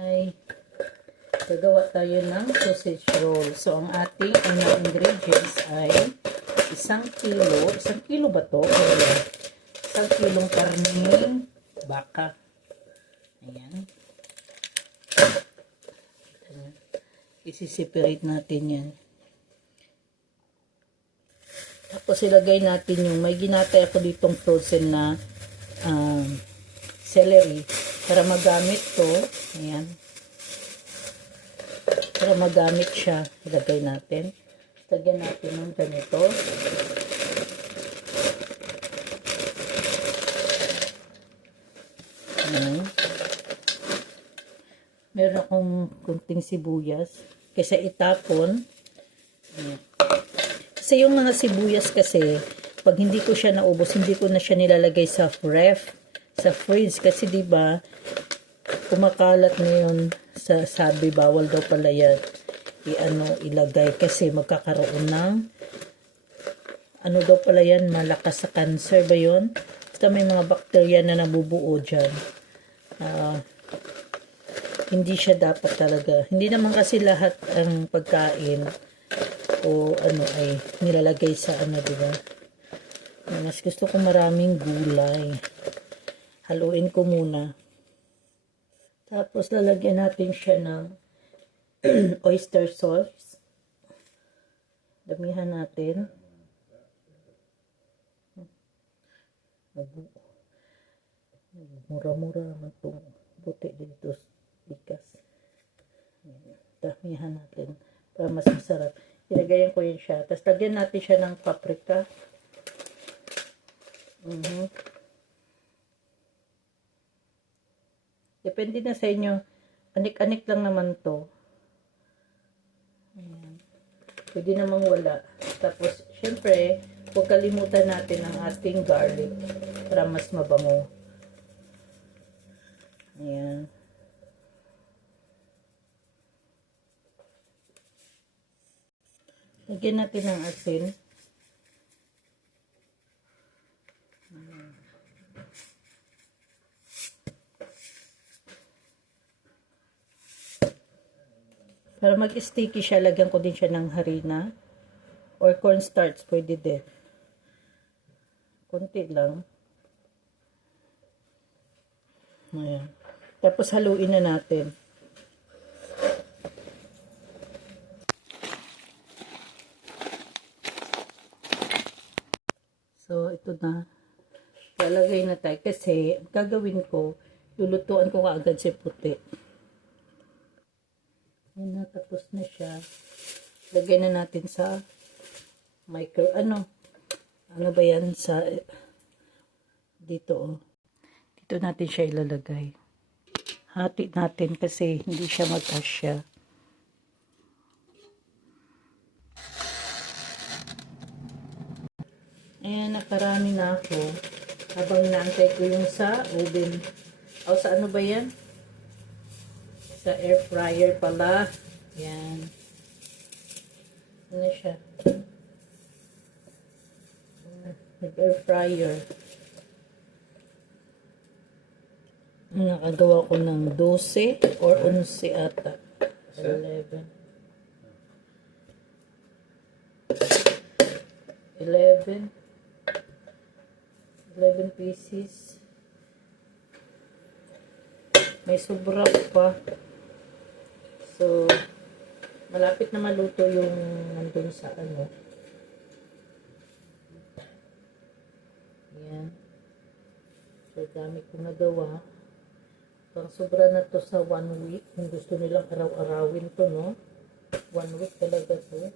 Ay gagawa tayo ng sausage roll. So, ang ating ingredients ay 1 kilo. 1 kilo ba to? Ayan. 1 kilong karning baka. Ayan. Ayan. Isi-separate natin yan. Tapos ilagay natin yung may ginatay ako ditong frozen na celery para magamit to. Ayan. Para magamit siya, ilagay natin. Lagyan natin ng ganito. Ayan. Meron akong kunting sibuyas kaysa itapon. Ayan. Kasi yung mga sibuyas kasi, pag hindi ko siya naubos, hindi ko na siya nilalagay sa ref, sa fridge. Kasi diba, kumakalat na yun sa sabi, bawal daw pala yan ilagay. Kasi magkakaroon ng, ano daw pala yan, malakas sa cancer ba yun? Basta may mga bakterya na nabubuo dyan. Hindi siya dapat talaga. Hindi naman kasi lahat ang pagkain o ay nilalagay sa diba? Mas gusto ko maraming gulay. Haluin ko muna. Tapos lalagyan natin siya ng oyster sauce. Damihan natin. Mura-mura naman itong buti dito. Bigas. Damihan natin para mas masarap. Ilagayan ko yun siya. Tapos lagyan natin siya ng paprika. Depende na sa inyo. Anik-anik lang naman to. Ayan. Pwede namang wala. Tapos, syempre, huwag kalimutan natin ang ating garlic para mas mabango. Ayan. Lagyan natin ng asin. Para mag-sticky siya, lagyan ko din siya ng harina or cornstarch, pwede din. Kunti lang. Ayan. Tapos haluin na natin. So, ito na. Lalagay na tayo. Kasi, gagawin ko, lulutuan ko kaagad si puti. Ayan na, tapos na siya. Lagay na natin sa ano ba yan? Dito, Dito natin siya ilalagay. Hati natin kasi hindi siya magkasya. Ayan, nakarami na ako. Habang naantay ko yung sa oven. O, sa ano ba yan? Sa air fryer pala. Ayan. Ano siya? Nag-air fryer. Nakagawa ko ng 12 or 11 ata. 11 pieces. May sobra pa. So, malapit na maluto yung nandun sa Ayan. So, dami kong nagawa. Pang sobra na to sa 1 week. Kung gusto nilang araw-arawin to, no? 1 week talaga to.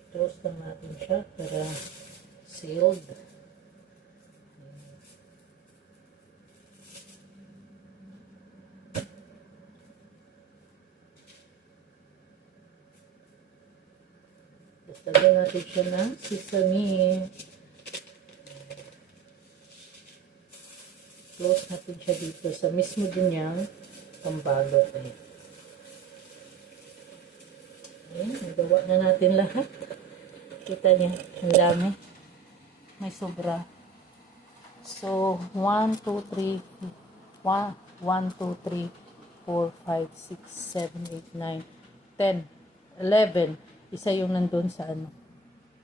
I-close lang natin siya para sealed. Tapos lagyan natin siya ng sesame. Close natin siya dito sa mismo din niyang pambalot. Ayan, nagawa na natin lahat. Kita niya, ang dami. May sobra. So, 1, 2, 3, 1, 2, 3, 4, 5, 6, 7, 8, 9, 10, 11. Isa yung nandun sa ano.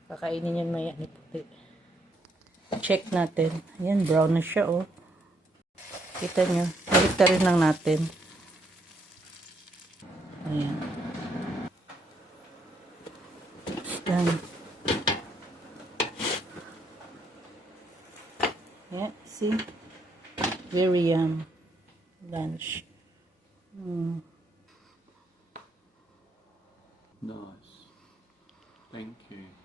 Kakainin yan maya ni puti. Check natin. Ayan, brown na siya, oh. Kita nyo. Balik rin lang natin. Ayan. Ayan. Yeah, see? Very lunch. Nice. Thank you.